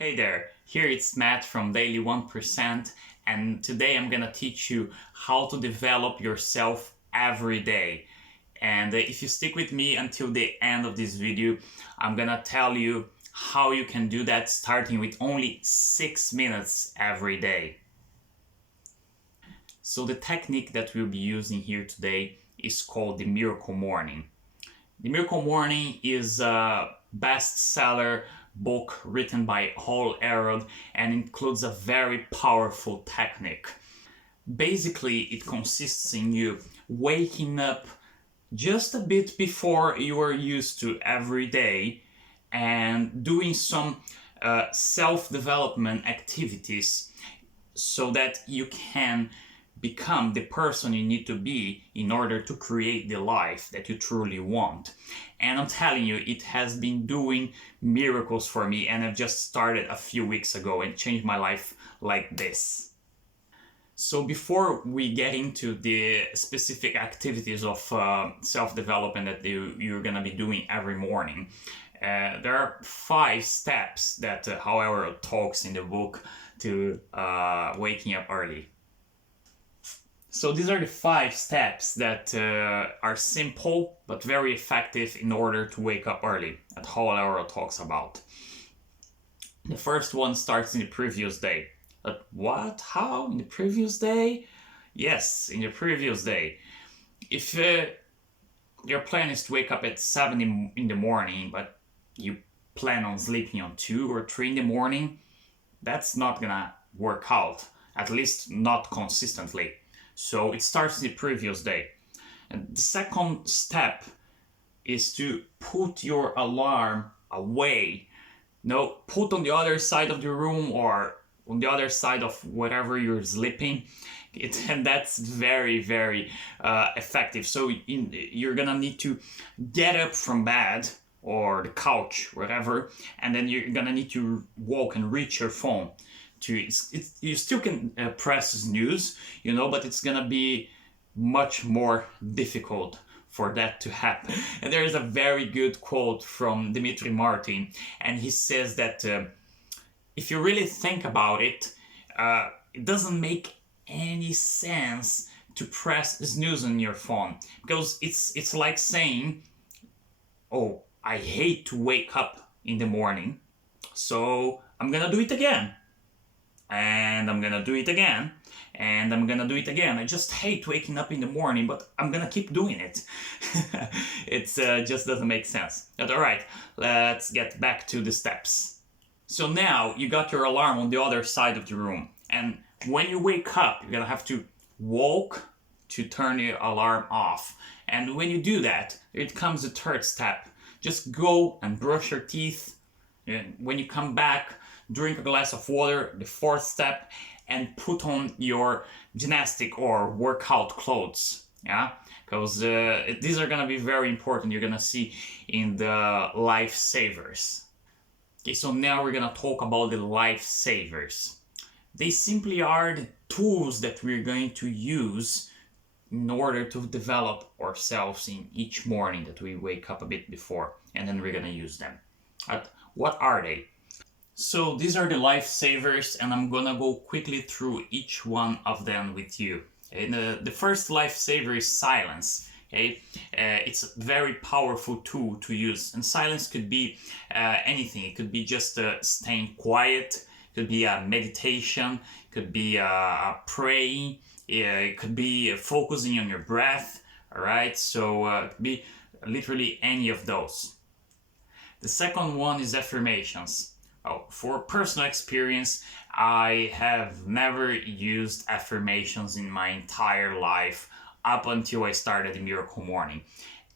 Hey there, here it's Matt from Daily 1%, and today I'm gonna teach you how to develop yourself every day. And if you stick with me until the end of this video, I'm gonna tell you how you can do that starting with only 6 minutes every day. So the technique that we'll be using here today is called the Miracle Morning. The Miracle Morning is a bestseller book written by Hal Elrod and includes a very powerful technique. Basically, it consists in you waking up just a bit before you are used to every day and doing some self-development activities so that you can become the person you need to be in order to create the life that you truly want. And I'm telling you, it has been doing miracles for me, and I've just started a few weeks ago and changed my life like this. So before we get into the specific activities of self-development that you're gonna be doing every morning, there are 5 steps that Hal Elrod talks in the book to waking up early. So these are the 5 steps that are simple but very effective in order to wake up early that Hal Elrod talks about. The first one starts in the previous day. But what? How? In the previous day? Yes, in the previous day. If your plan is to wake up at 7 in the morning, but you plan on sleeping on 2 or 3 in the morning, that's not gonna work out, at least not consistently. So it starts the previous day. And the second step is to put your alarm away. No, put on the other side of the room or on the other side of whatever you're sleeping. And that's very, very effective. So you're gonna need to get up from bed or the couch, whatever, and then you're gonna need to walk and reach your phone. You still can press snooze, but it's gonna be much more difficult for that to happen. And there is a very good quote from Dmitry Martin, and he says that if you really think about it, it doesn't make any sense to press snooze on your phone, because it's like saying, oh, I hate to wake up in the morning, so I'm gonna do it again. And I'm gonna do it again, and I'm gonna do it again. I just hate waking up in the morning, but I'm gonna keep doing it. It just doesn't make sense. But alright, let's get back to the steps. So now you got your alarm on the other side of the room, and when you wake up, you're gonna have to walk to turn the alarm off. And when you do that, it comes the third step. Just go and brush your teeth, and when you come back, drink a glass of water, the 4th step, and put on your gymnastic or workout clothes, yeah? Because these are gonna be very important. You're gonna see in the lifesavers. Okay, so now we're gonna talk about the lifesavers. They simply are the tools that we're going to use in order to develop ourselves in each morning that we wake up a bit before, and then we're gonna use them. But what are they? So these are the lifesavers, and I'm gonna go quickly through each one of them with you. And the first lifesaver is silence. Okay, it's a very powerful tool to use, and silence could be anything. It could be just staying quiet. It could be a meditation. It could be a praying. It could be focusing on your breath. All right, so it could be literally any of those. The second one is affirmations. Oh, for personal experience, I have never used affirmations in my entire life up until I started the Miracle Morning.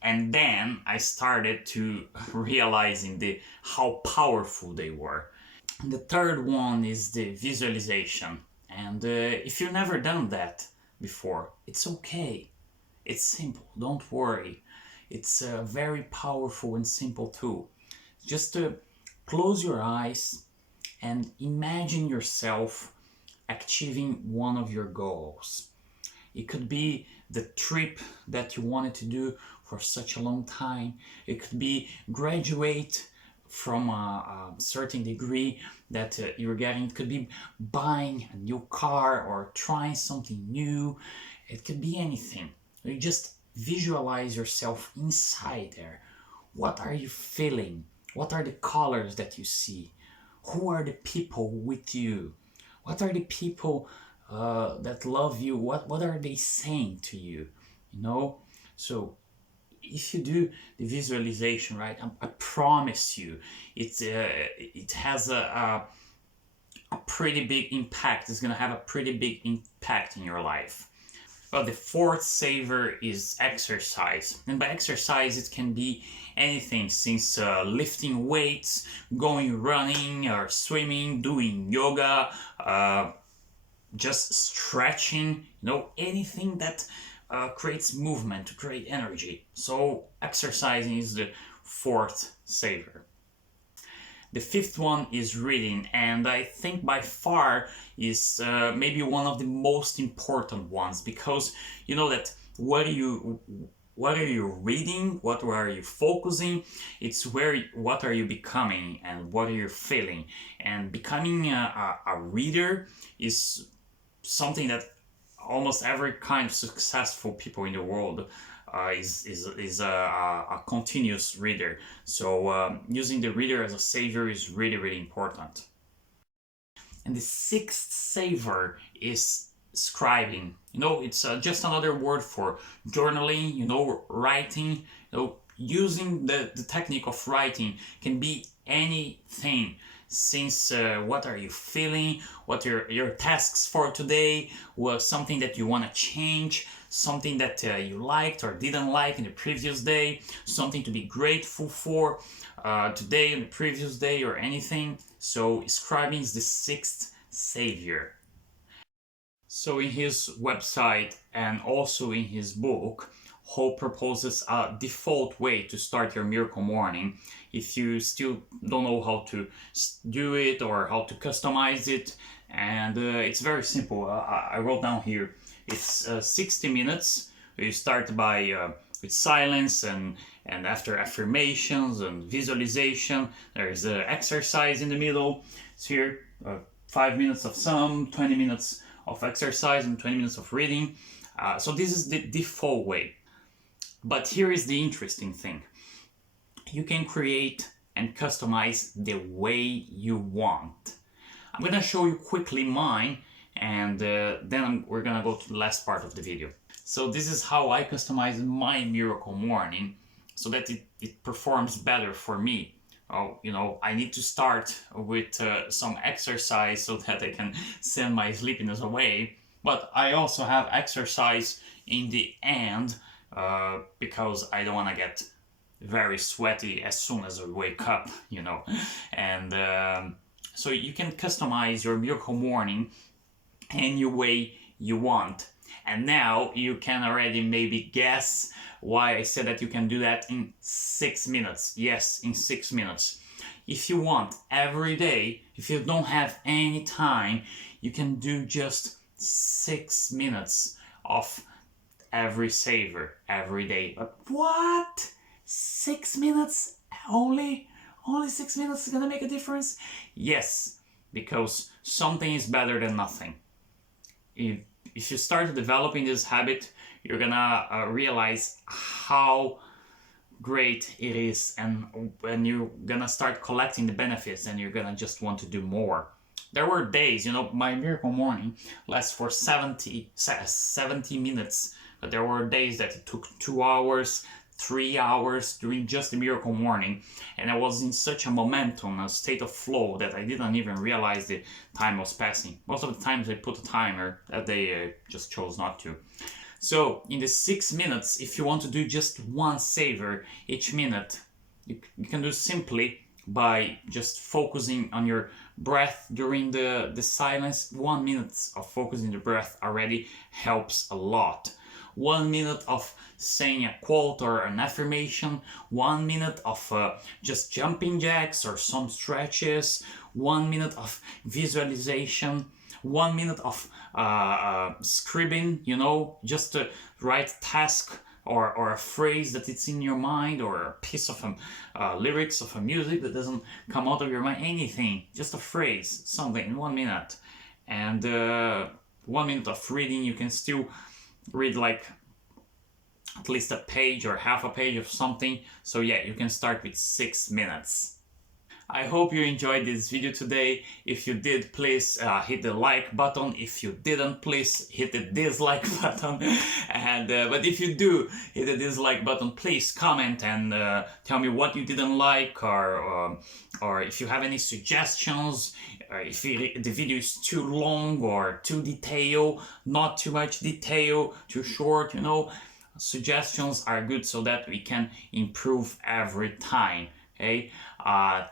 And then I started to realizing how powerful they were. And the third one is the visualization. And if you've never done that before, it's okay. It's simple, don't worry. It's a very powerful and simple tool. Just close your eyes and imagine yourself achieving one of your goals. It could be the trip that you wanted to do for such a long time. It could be graduate from a certain degree that you're getting. It could be buying a new car or trying something new. It could be anything. You just visualize yourself inside there. What are you feeling? What are the colors that you see? Who are the people with you? What are the people that love you? What are they saying to you? You know? So if you do the visualization right, I promise you, it has a pretty big impact. It's gonna have a pretty big impact in your life. Well, the fourth savor is exercise, and by exercise it can be anything, since lifting weights, going running or swimming, doing yoga, just stretching, anything that creates movement to create energy. So exercising is the fourth savor. The fifth one is reading, and I think by far is maybe one of the most important ones, because you know that what are you reading, what are you focusing, it's what are you becoming and what are you feeling. And becoming a reader is something that almost every kind of successful people in the world is a continuous reader. So using the reader as a savior is really, really important. And the sixth savor is scribing. It's just another word for journaling, writing. Using the technique of writing can be anything, since what are you feeling, what are your tasks for today, something that you want to change, something that you liked or didn't like in the previous day, something to be grateful for today and the previous day, or anything. So scribing is the sixth savior. So in his website and also in his book, Hope proposes a default way to start your miracle morning. If you still don't know how to do it or how to customize it, and it's very simple. I wrote down here, it's 60 minutes. You start by with silence, and after affirmations and visualization, there's exercise in the middle. It's here 5 minutes of some, 20 minutes of exercise and 20 minutes of reading. So this is the default way. But here is the interesting thing. You can create and customize the way you want. I'm going to show you quickly mine, and then we're going to go to the last part of the video. So this is how I customize my miracle morning so that it performs better for me. I need to start with some exercise so that I can send my sleepiness away. But I also have exercise in the end because I don't want to get very sweaty as soon as I wake up, And so you can customize your miracle morning any way you want. And now you can already maybe guess why I said that you can do that in 6 minutes. Yes, in 6 minutes. If you want every day, if you don't have any time, you can do just 6 minutes of every savor every day. But what? 6 minutes only? Only 6 minutes is gonna make a difference? Yes, because something is better than nothing. If you start developing this habit, you're gonna realize how great it is, and when you're gonna start collecting the benefits, and you're gonna just want to do more. There were days, my miracle morning lasts for 70 minutes, but there were days that it took 2 hours, 3 hours doing just the miracle morning, and I was in such a momentum, a state of flow, that I didn't even realize the time was passing. Most of the times I put a timer, that day I just chose not to. So in the 6 minutes, if you want to do just one savor each minute, you can do simply by just focusing on your breath during the silence. 1 minute of focusing the breath already helps a lot. 1 minute of saying a quote or an affirmation, 1 minute of just jumping jacks or some stretches, 1 minute of visualization, 1 minute of scribbing, just to write task or a phrase that it's in your mind, or a piece of lyrics of a music that doesn't come out of your mind, anything, just a phrase, something in 1 minute. And 1 minute of reading, you can still read like at least a page or half a page of something. So yeah, you can start with 6 minutes. I hope you enjoyed this video today. If you did, please hit the like button. If you didn't, please hit the dislike button. And but if you do hit the dislike button, please comment and tell me what you didn't like, or if you have any suggestions, if the video is too long or too detailed, not too much detail, too short, you know. Suggestions are good so that we can improve every time. Okay,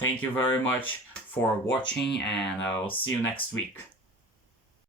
thank you very much for watching, and I'll see you next week.